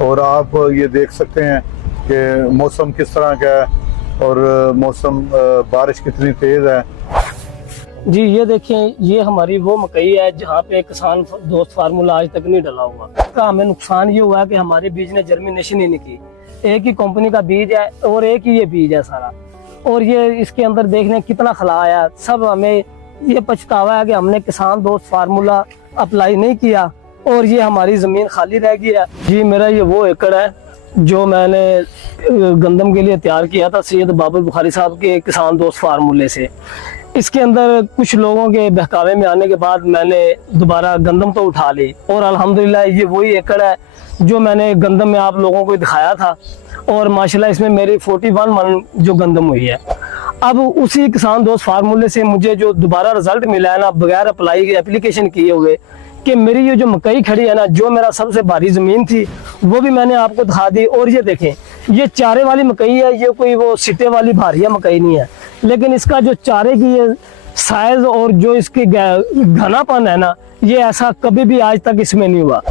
और आप ये देख सकते हैं कि मौसम किस तरह का है और मौसम बारिश कितनी तेज है। जी ये देखें, ये हमारी वो मकई है जहाँ पे किसान दोस्त फार्मूला आज तक नहीं डला हुआ। इसका हमें नुकसान ये हुआ है कि हमारे बीज ने जर्मिनेशन ही नहीं की। एक ही कंपनी का बीज है और एक ही ये बीज है सारा, और ये इसके अंदर देखने कितना खला आया। सब हमें ये पछतावा है कि हमने किसान दोस्त फार्मूला अप्लाई नहीं किया और ये हमारी जमीन खाली रह गई है। जी मेरा ये वो एकड़ है जो मैंने गंदम के लिए तैयार किया था सैयद बाबर बुखारी साहब के किसान दोस्त फार्मूले से। इसके अंदर कुछ लोगों के बहकावे में आने के बाद मैंने दोबारा गंदम तो उठा ली और अल्हम्दुलिल्लाह ये वही एकड़ है जो मैंने गंदम में आप लोगों को दिखाया था और माशाल्लाह इसमें मेरी 41 मन जो गंदम हुई है। अब उसी किसान दोस्त फार्मूले से मुझे जो दोबारा रिजल्ट मिला है ना, बगैर अप्लाई एप्लीकेशन किए हुए, कि मेरी ये जो मकई खड़ी है ना, जो मेरा सबसे भारी जमीन थी वो भी मैंने आपको दिखा दी। और ये देखें, ये चारे वाली मकई है, ये कोई वो सिटे वाली भारिया मकई नहीं है, लेकिन इसका जो चारे की ये साइज और जो इसकी घनापन है ना, ये ऐसा कभी भी आज तक इसमें नहीं हुआ।